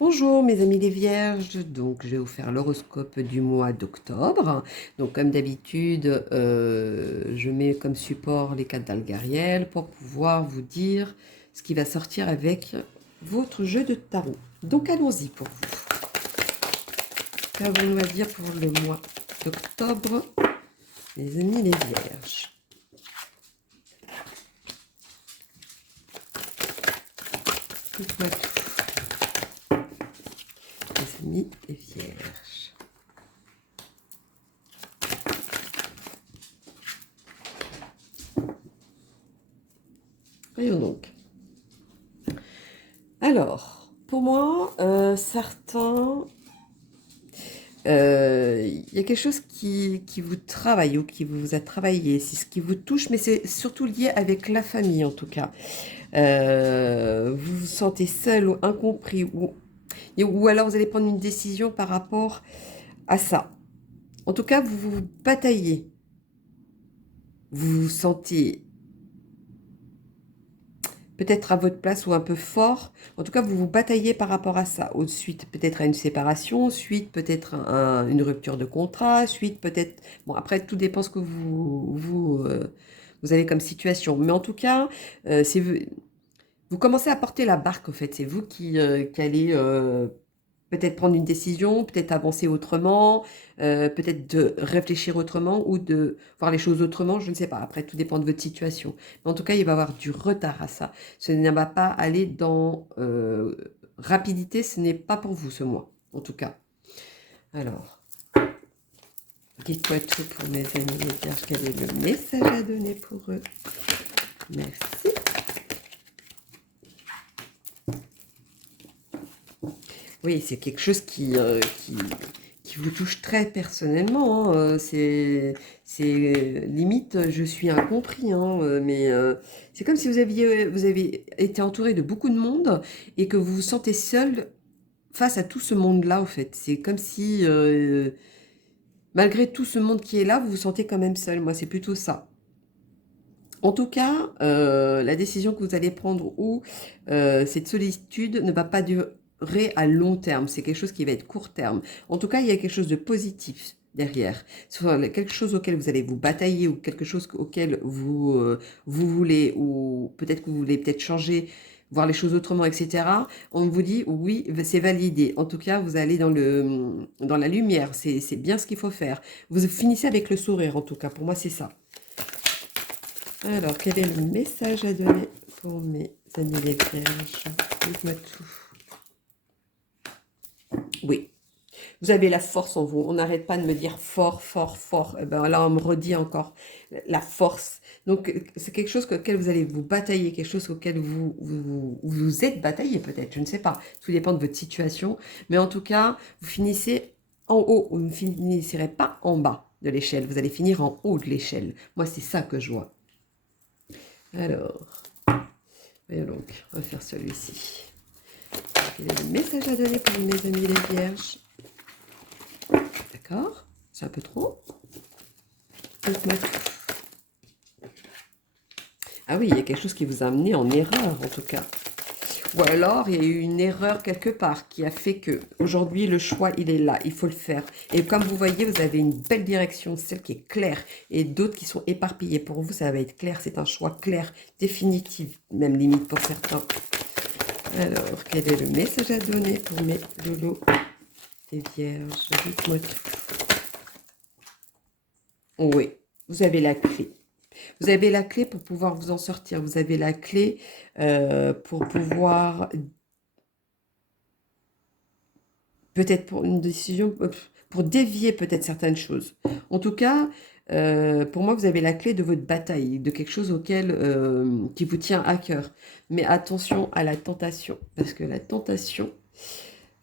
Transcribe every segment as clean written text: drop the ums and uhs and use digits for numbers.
Bonjour mes amis les vierges, donc je vais vous faire l'horoscope du mois d'octobre. Donc comme d'habitude, je mets comme support les cartes d'Algariel pour pouvoir vous dire ce qui va sortir avec votre jeu de tarot. Donc allons-y pour vous. Qu'avons-nous à dire pour le mois d'octobre, mes amis les vierges? Dites-moi tout, mes amis les vierges. Voyons donc. Alors, pour moi, certains, il y a quelque chose qui vous travaille ou qui vous a travaillé, c'est ce qui vous touche, mais c'est surtout lié avec la famille en tout cas. Vous vous sentez seul ou incompris, ou alors vous allez prendre une décision par rapport à ça. En tout cas, vous bataillez. Vous vous sentez peut-être à votre place ou un peu fort. En tout cas, vous vous bataillez par rapport à ça. Suite peut-être à une séparation, suite peut-être à une rupture de contrat, suite peut-être... Bon, après, tout dépend ce que vous avez comme situation. Mais en tout cas, c'est vous commencez à porter la barque, en fait. C'est vous qui allez peut-être prendre une décision, peut-être avancer autrement, peut-être de réfléchir autrement ou de voir les choses autrement, je ne sais pas. Après, tout dépend de votre situation. Mais en tout cas, il va y avoir du retard à ça. Ce ne va pas aller dans rapidité, ce n'est pas pour vous ce mois, en tout cas. Alors, dites-moi tout pour mes amis les vierges, quel est le message à donner pour eux. Merci. Oui, c'est quelque chose qui vous touche très personnellement, hein. C'est limite, je suis incompris, hein, mais c'est comme si vous avez été entouré de beaucoup de monde et que vous vous sentez seul face à tout ce monde-là, en fait. C'est comme si, malgré tout ce monde qui est là, vous vous sentez quand même seul. Moi, c'est plutôt ça. En tout cas, la décision que vous allez prendre ou cette solitude ne va pas durer à long terme. C'est quelque chose qui va être court terme. En tout cas, il y a quelque chose de positif derrière. Soit quelque chose auquel vous allez vous batailler ou quelque chose auquel vous voulez, ou peut-être que vous voulez peut-être changer, voir les choses autrement, etc. On vous dit oui, c'est validé. En tout cas, vous allez dans la lumière. C'est bien ce qu'il faut faire. Vous finissez avec le sourire, en tout cas. Pour moi, c'est ça. Alors, quel est le message à donner pour mes amis les vierges? Dites-moi tout. Oui, vous avez la force en vous. On n'arrête pas de me dire fort, fort, fort. Eh ben là, on me redit encore la force. Donc, c'est quelque chose auquel vous allez vous batailler, quelque chose auquel vous êtes bataillé peut-être, je ne sais pas. Tout dépend de votre situation. Mais en tout cas, vous finissez en haut. Vous ne finirez pas en bas de l'échelle. Vous allez finir en haut de l'échelle. Moi, c'est ça que je vois. Alors... voyons donc, on va faire celui-ci. Quel est le message à donner pour mes amis les vierges? D'accord? C'est un peu trop? Ah oui, il y a quelque chose qui vous a amené en erreur, en tout cas. Ou alors, il y a eu une erreur quelque part qui a fait que aujourd'hui le choix, il est là, il faut le faire. Et comme vous voyez, vous avez une belle direction, celle qui est claire, et d'autres qui sont éparpillées. Pour vous, ça va être clair, c'est un choix clair, définitif, même limite pour certains. Alors, quel est le message à donner pour mes lolos et vierges? Dites-moi tout. Oui, vous avez la clé. Vous avez la clé pour pouvoir vous en sortir. Vous avez la clé pour pouvoir, peut-être pour une décision, pour dévier peut-être certaines choses. En tout cas, pour moi, vous avez la clé de votre bataille, de quelque chose qui vous tient à cœur. Mais attention à la tentation, parce que la tentation,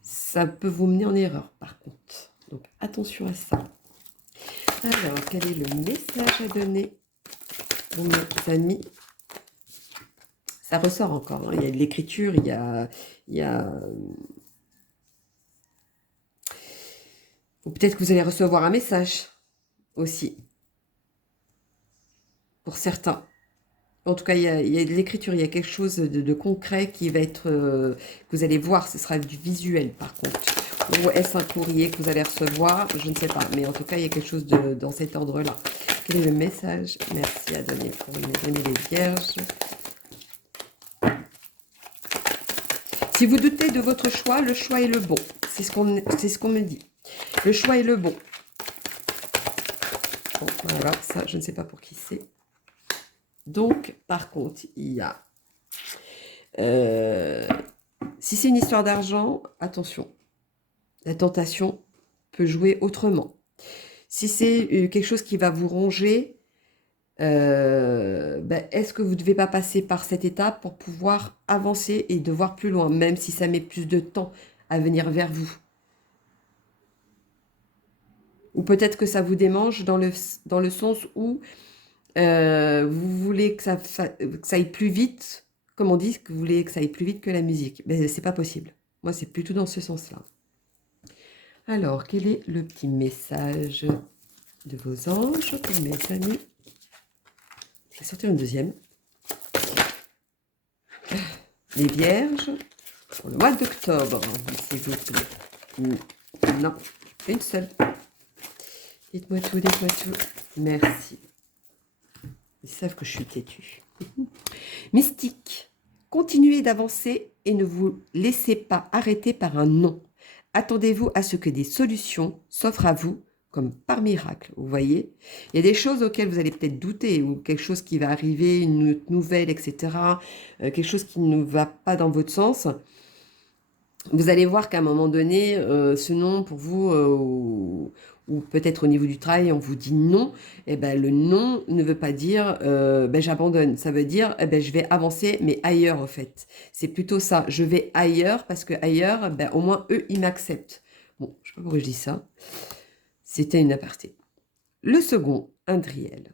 ça peut vous mener en erreur, par contre. Donc, attention à ça. Alors, quel est le message à donner pour mes amis? Ça ressort encore, hein. Il y a de l'écriture, il y a... Ou peut-être que vous allez recevoir un message aussi, pour certains. En tout cas, il y a de l'écriture, il y a quelque chose de concret qui va être, que vous allez voir, ce sera du visuel par contre. Ou est-ce un courrier que vous allez recevoir? Je ne sais pas, mais en tout cas, il y a quelque chose dans cet ordre-là. Quel est le message? Merci à donner pour mes amis les vierges. Si vous doutez de votre choix, le choix est le bon. C'est ce qu'on me dit. Le choix est le bon. Bon, voilà, ça, je ne sais pas pour qui c'est. Donc, par contre, il y a... si c'est une histoire d'argent, attention. La tentation peut jouer autrement. Si c'est quelque chose qui va vous ronger, est-ce que vous ne devez pas passer par cette étape pour pouvoir avancer et de voir plus loin, même si ça met plus de temps à venir vers vous? Ou peut-être que ça vous démange dans le sens où vous voulez que ça aille plus vite, comme on dit, que vous voulez que ça aille plus vite que la musique. Mais c'est pas possible. Moi, c'est plutôt dans ce sens-là. Alors, quel est le petit message de vos anges pour mes amis? Je vais sortir une deuxième. Les vierges, pour le mois d'octobre, s'il vous plaît. Non, une seule. Dites-moi tout, dites-moi tout. Merci. Ils savent que je suis têtue. Mystique, continuez d'avancer et ne vous laissez pas arrêter par un non. Attendez-vous à ce que des solutions s'offrent à vous comme par miracle, vous voyez. Il y a des choses auxquelles vous allez peut-être douter, ou quelque chose qui va arriver, une nouvelle, etc. Quelque chose qui ne va pas dans votre sens. Vous allez voir qu'à un moment donné, ce non pour vous, ou peut-être au niveau du travail, on vous dit non, et ben, le non ne veut pas dire j'abandonne. Ça veut dire je vais avancer, mais ailleurs en fait. C'est plutôt ça, je vais ailleurs, parce que ailleurs, au moins eux, ils m'acceptent. Bon, je ne sais pas pourquoi je dis ça. C'était une aparté. Le second, Indriel.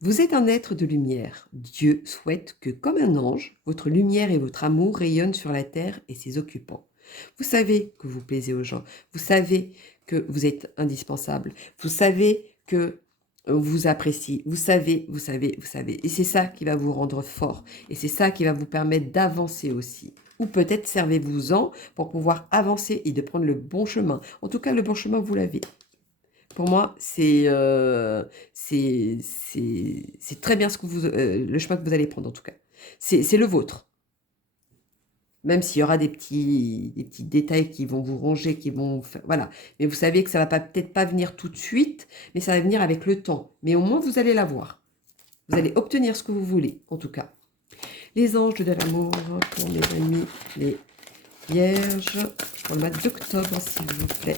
Vous êtes un être de lumière. Dieu souhaite que, comme un ange, votre lumière et votre amour rayonnent sur la terre et ses occupants. Vous savez que vous plaisez aux gens. Vous savez que vous êtes indispensable. Vous savez que on vous apprécie. Vous savez, vous savez, vous savez. Et c'est ça qui va vous rendre fort. Et c'est ça qui va vous permettre d'avancer aussi. Ou peut-être servez-vous-en pour pouvoir avancer et de prendre le bon chemin. En tout cas, le bon chemin, vous l'avez. Pour moi, c'est très bien le chemin que vous allez prendre, en tout cas. C'est le vôtre. Même s'il y aura des petits détails qui vont vous ronger, qui vont... Voilà. Mais vous savez que ça ne va peut-être pas venir tout de suite, mais ça va venir avec le temps. Mais au moins, vous allez l'avoir. Vous allez obtenir ce que vous voulez, en tout cas. Les anges de l'amour pour mes amis, les vierges, pour le mois d'octobre, s'il vous plaît.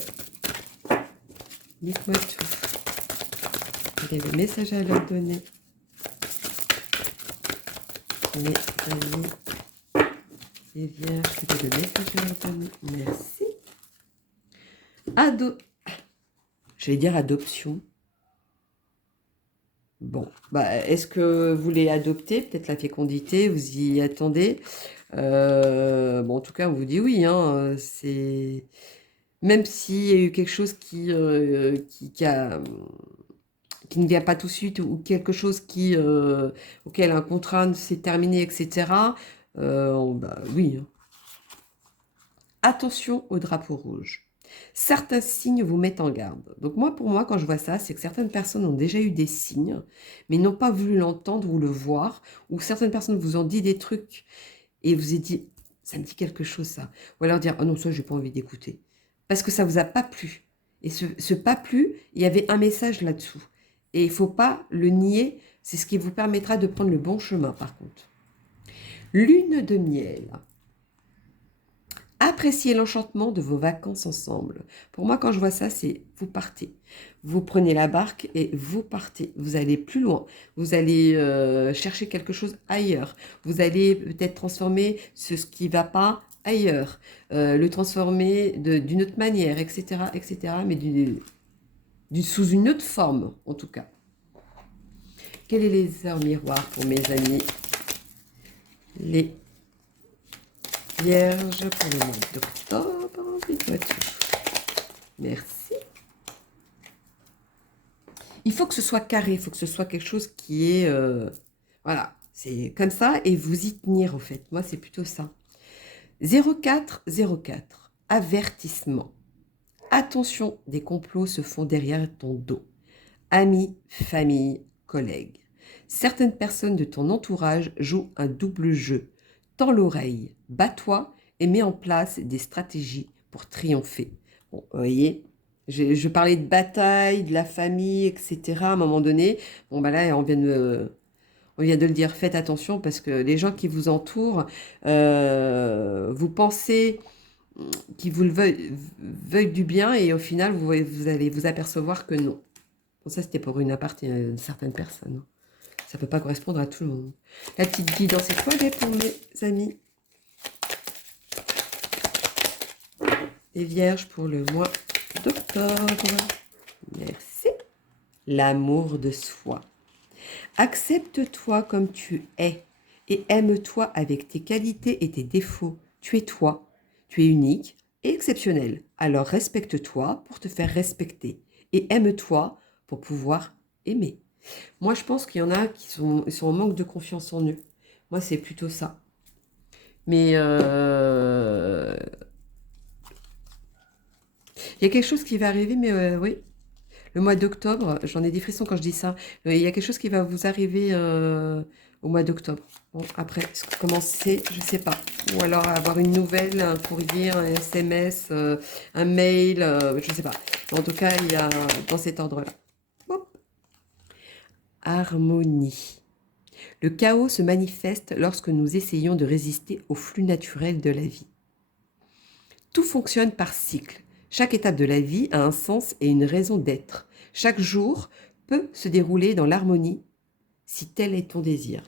Dites-moi tout. Quel est le message à leur donner? Mes amis, les vierges, quel est le message à leur donner? Merci. Je vais dire adoption. Bon, est-ce que vous voulez adopter? Peut-être la fécondité, vous y attendez. Bon, en tout cas, on vous dit oui. Hein, c'est... Même s'il y a eu quelque chose qui ne vient pas tout de suite, ou quelque chose auquel un contrat s'est terminé, etc. Oui. Hein. Attention au drapeau rouge. Certains signes vous mettent en garde. Donc pour moi, quand je vois ça, c'est que certaines personnes ont déjà eu des signes, mais n'ont pas voulu l'entendre ou le voir, ou certaines personnes vous ont dit des trucs, et vous avez dit, ça me dit quelque chose ça. Ou alors dire, oh non, ça, j'ai pas envie d'écouter. Parce que ça vous a pas plu. Et ce pas plu, il y avait un message là-dessous. Et il ne faut pas le nier, c'est ce qui vous permettra de prendre le bon chemin, par contre. Lune de miel. Appréciez l'enchantement de vos vacances ensemble. Pour moi, quand je vois ça, c'est vous partez. Vous prenez la barque et vous partez. Vous allez plus loin. Vous allez chercher quelque chose ailleurs. Vous allez peut-être transformer ce qui ne va pas ailleurs. Le transformer d'une autre manière, etc., etc., mais sous une autre forme, en tout cas. Quelles sont les heures miroirs pour mes amis? Les vierges pour le mois d'octobre. Dites-moi tout. Merci. Il faut que ce soit carré, il faut que ce soit quelque chose qui est... voilà, C'est comme ça et vous y tenir, en fait. Moi, c'est plutôt ça. 0404, avertissement. Attention, des complots se font derrière ton dos. Amis, famille, collègues. Certaines personnes de ton entourage jouent un double jeu. Tends l'oreille, bats-toi et mets en place des stratégies pour triompher. Bon, vous voyez, je parlais de bataille, de la famille, etc. À un moment donné, bon, bah là, on vient de le dire, faites attention parce que les gens qui vous entourent, vous pensez qu'ils vous le veuillent du bien et au final, vous allez vous apercevoir que non. Bon, ça, c'était pour une aparté de certaines personnes. Ça ne peut pas correspondre à tout le monde. La petite guidance étoilée pour mes amis. Les vierges pour le mois d'octobre. Merci. L'amour de soi. Accepte-toi comme tu es et aime-toi avec tes qualités et tes défauts. Tu es toi. Tu es unique et exceptionnel. Alors respecte-toi pour te faire respecter et aime-toi pour pouvoir aimer. Moi, je pense qu'il y en a qui sont en manque de confiance en eux. Moi, c'est plutôt ça. Mais il y a quelque chose qui va arriver, mais oui. Le mois d'octobre, j'en ai des frissons quand je dis ça. Il y a quelque chose qui va vous arriver au mois d'octobre. Bon, après, comment c'est, je ne sais pas. Ou alors avoir une nouvelle, un courrier, un SMS, un mail, je ne sais pas. En tout cas, il y a dans cet ordre-là. Bon. Harmonie. Le chaos se manifeste lorsque nous essayons de résister au flux naturel de la vie. Tout fonctionne par cycle. Chaque étape de la vie a un sens et une raison d'être. Chaque jour peut se dérouler dans l'harmonie si tel est ton désir.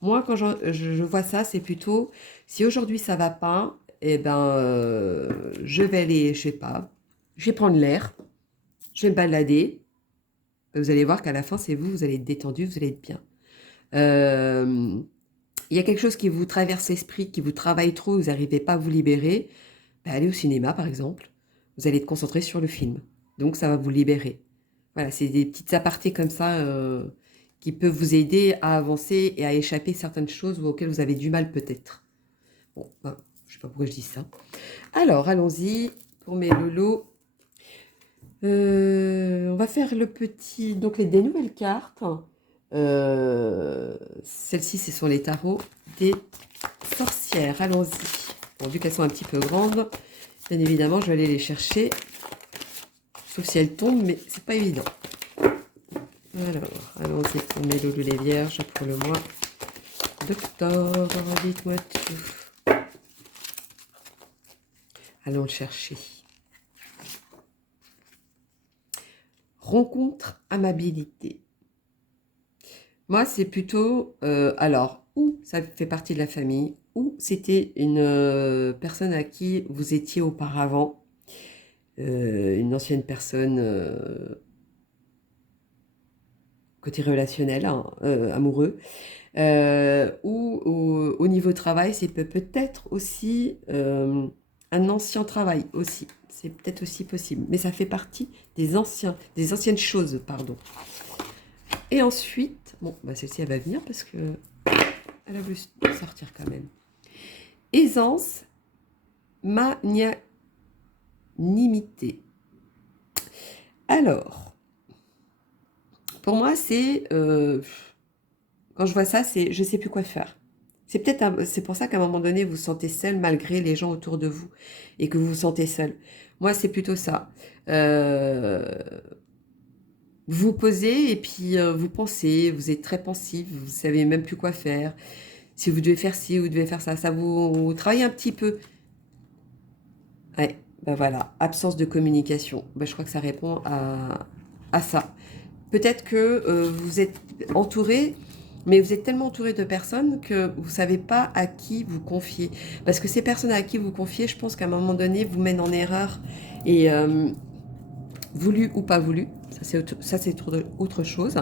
Moi, quand je vois ça, c'est plutôt, si aujourd'hui ça va pas, eh ben, je vais aller, je sais pas, je vais prendre l'air, je vais me balader. Vous allez voir qu'à la fin, c'est vous, vous allez être détendu, vous allez être bien. Il y a quelque chose qui vous traverse l'esprit, qui vous travaille trop, vous n'arrivez pas à vous libérer, bah, allez au cinéma par exemple, vous allez être concentré sur le film, donc ça va vous libérer. Voilà, c'est des petites apartés comme ça qui peuvent vous aider à avancer et à échapper certaines choses auxquelles vous avez du mal peut-être. Bon, ben, je ne sais pas pourquoi je dis ça. Alors, allons-y pour mes lolos. On va faire le petit, donc des nouvelles cartes. Celles-ci, ce sont les tarots des sorcières. Allons-y. Bon, vu qu'elles sont un petit peu grandes, bien évidemment, je vais aller les chercher. Sauf si elles tombent, mais c'est pas évident. Alors, allons-y pour mes loulous les vierges pour le mois d'octobre. Dites-moi tout. Allons le chercher. Rencontre amabilité. Moi, c'est plutôt, alors, ou ça fait partie de la famille, ou c'était une personne à qui vous étiez auparavant, une ancienne personne côté relationnel, hein, amoureux, ou au niveau travail, c'est peut-être aussi un ancien travail aussi. C'est peut-être aussi possible, mais ça fait partie des anciennes choses, pardon. Et ensuite, bon, bah celle-ci, elle va venir parce que elle a voulu sortir quand même. Aisance, magnanimité. Alors, pour moi, c'est... quand je vois ça, c'est je sais plus quoi faire. C'est pour ça qu'à un moment donné, vous vous sentez seul malgré les gens autour de vous et que vous vous sentez seul. Moi, c'est plutôt ça. Vous vous posez et puis vous pensez, vous êtes très pensif, vous savez même plus quoi faire. Si vous devez faire ci, vous devez faire ça, ça vous travaille un petit peu. Ouais, ben voilà, absence de communication. Ben, je crois que ça répond à ça. Peut-être que vous êtes entouré, mais vous êtes tellement entouré de personnes que vous ne savez pas à qui vous confier. Parce que ces personnes à qui vous confiez, je pense qu'à un moment donné, vous mènent en erreur. Et voulu ou pas voulu, ça c'est autre chose,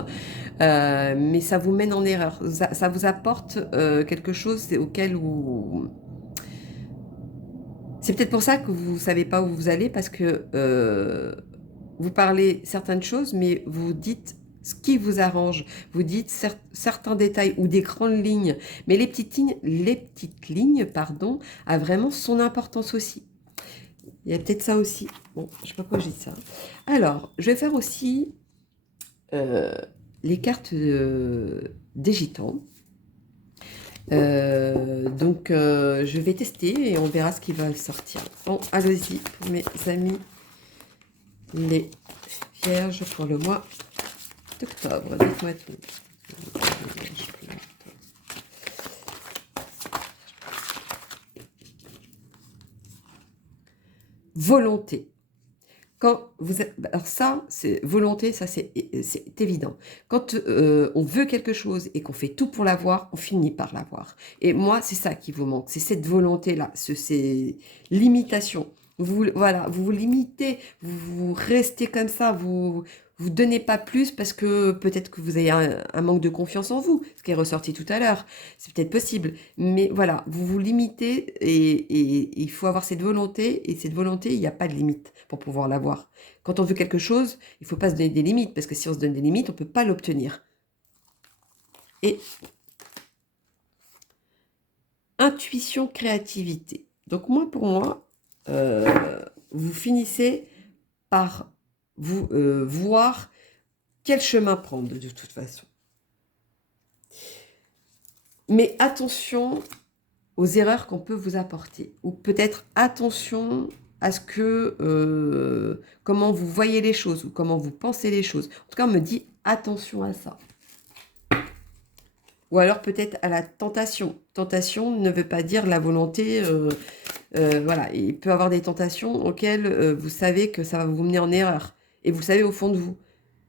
mais ça vous mène en erreur. Ça vous apporte quelque chose auquel vous... C'est peut-être pour ça que vous ne savez pas où vous allez, parce que vous parlez certaines choses, mais vous dites ce qui vous arrange. Vous dites certains détails ou des grandes lignes, mais les petites lignes, pardon, a vraiment son importance aussi. Il y a peut-être ça aussi. Bon, je ne sais pas pourquoi j'ai dit ça. Alors, je vais faire aussi les cartes des gitans. Donc, je vais tester et on verra ce qui va sortir. Bon, allez-y pour mes amis les vierges pour le mois d'octobre. Dites-moi tout. Volonté. Quand vous êtes, alors ça, c'est volonté, ça c'est évident. Quand on veut quelque chose et qu'on fait tout pour l'avoir, on finit par l'avoir. Et moi, c'est ça qui vous manque, c'est cette volonté-là, ces limitations. Voilà, vous vous limitez, vous restez comme ça, vous donnez pas plus parce que peut-être que vous avez un manque de confiance en vous, ce qui est ressorti tout à l'heure. C'est peut-être possible, mais voilà, vous vous limitez et il faut avoir cette volonté, et cette volonté, il n'y a pas de limite pour pouvoir l'avoir. Quand on veut quelque chose, il ne faut pas se donner des limites, parce que si on se donne des limites, on ne peut pas l'obtenir. Et intuition, créativité. Donc moi, pour moi, vous finissez par vous voir quel chemin prendre de toute façon. Mais attention aux erreurs qu'on peut vous apporter. Ou peut-être attention à ce que, comment vous voyez les choses, ou comment vous pensez les choses. En tout cas, on me dit attention à ça. Ou alors peut-être à la tentation. Tentation ne veut pas dire la volonté. Voilà, il peut y avoir des tentations auxquelles vous savez que ça va vous mener en erreur. Et vous le savez au fond de vous.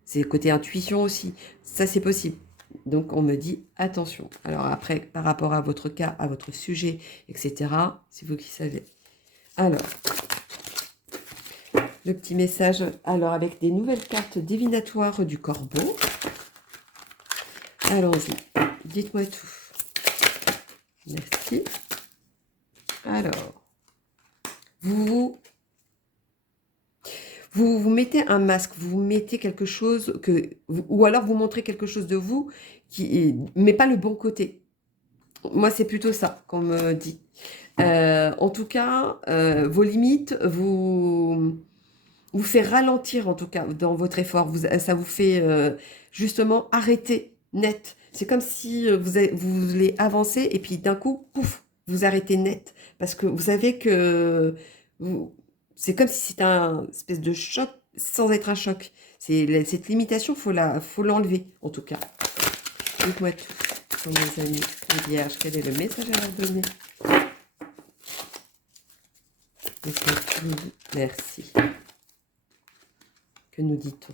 C'est côté intuition aussi. Ça, c'est possible. Donc, on me dit attention. Alors après, par rapport à votre cas, à votre sujet, etc., c'est vous qui savez. Alors, le petit message. Alors, avec des nouvelles cartes divinatoires du corbeau. Allons-y. Dites-moi tout. Merci. Alors, vous mettez un masque, vous mettez quelque chose ou alors vous montrez quelque chose de vous mais pas le bon côté. Moi, c'est plutôt ça qu'on me dit. En tout cas, vos limites vous fait ralentir, en tout cas, dans votre effort. Ça vous fait justement arrêter net. C'est comme si vous voulez avancer et puis d'un coup, pouf, vous arrêtez net. Parce que vous savez que c'est comme si c'était un espèce de choc sans être un choc. Cette limitation, faut l'enlever, en tout cas. Dites-moi tout, pour mes amis les vierges, quel est le message à leur donner? Merci. Que nous dit-on?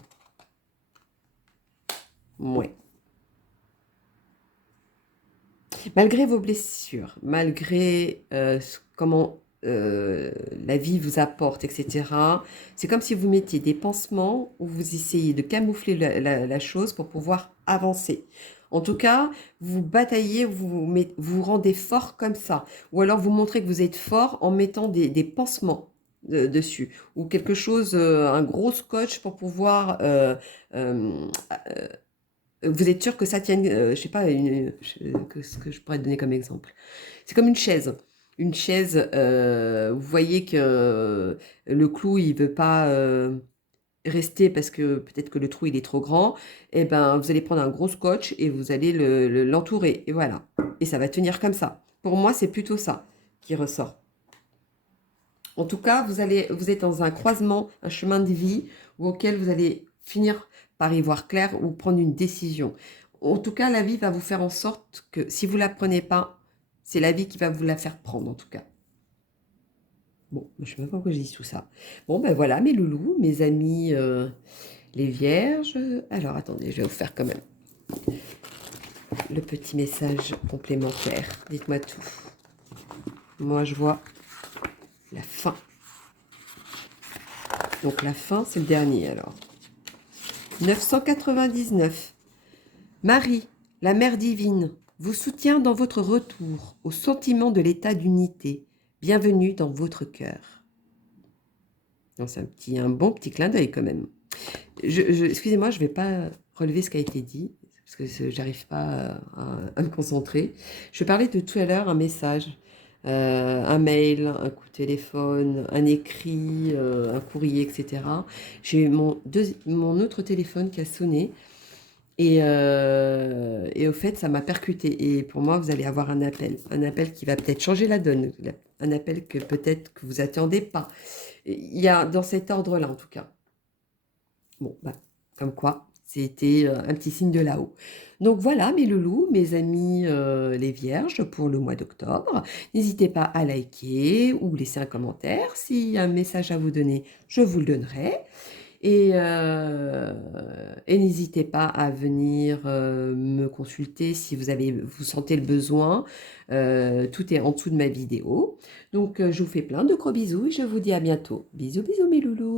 Ouais. Malgré vos blessures, malgré comment la vie vous apporte, etc., c'est comme si vous mettiez des pansements où vous essayez de camoufler la chose pour pouvoir avancer. En tout cas, vous bataillez, vous rendez fort comme ça. Ou alors vous montrez que vous êtes fort en mettant des pansements dessus. Ou quelque chose, un gros scotch pour pouvoir... vous êtes sûr que ça tienne, je sais pas, ce que je pourrais te donner comme exemple. C'est comme une chaise. Une chaise, vous voyez que le clou, il veut pas rester parce que peut-être que le trou, il est trop grand. Et ben, vous allez prendre un gros scotch et vous allez l'entourer. Et voilà. Et ça va tenir comme ça. Pour moi, c'est plutôt ça qui ressort. En tout cas, vous êtes dans un croisement, un chemin de vie auquel vous allez finir par y voir clair ou prendre une décision. En tout cas, la vie va vous faire en sorte que si vous ne la prenez pas, c'est la vie qui va vous la faire prendre en tout cas. Bon, je ne sais même pas pourquoi j'ai dit tout ça. Bon, ben voilà, mes loulous, mes amis, les vierges. Alors, attendez, je vais vous faire quand même le petit message complémentaire. Dites-moi tout. Moi, je vois la fin. Donc, la fin, c'est le dernier, alors. 999. Marie, la Mère divine, vous soutient dans votre retour au sentiment de l'état d'unité. Bienvenue dans votre cœur. C'est un bon petit clin d'œil quand même. Excusez-moi, je ne vais pas relever ce qui a été dit, parce que j'arrive pas à me concentrer. Je parlais de tout à l'heure un message, un mail, un coup de téléphone, un écrit, un courrier, etc. J'ai eu mon autre téléphone qui a sonné et au fait, ça m'a percuté. Et pour moi, vous allez avoir un appel qui va peut-être changer la donne, un appel que peut-être que vous attendez pas. Il y a dans cet ordre-là, en tout cas. Bon, bah, comme quoi, c'était un petit signe de là-haut. Donc voilà, mes loulous, mes amis les vierges pour le mois d'octobre. N'hésitez pas à liker ou laisser un commentaire. S'il y a un message à vous donner, je vous le donnerai. Et n'hésitez pas à venir me consulter si vous sentez le besoin. Tout est en dessous de ma vidéo. Donc, je vous fais plein de gros bisous et je vous dis à bientôt. Bisous, bisous mes loulous.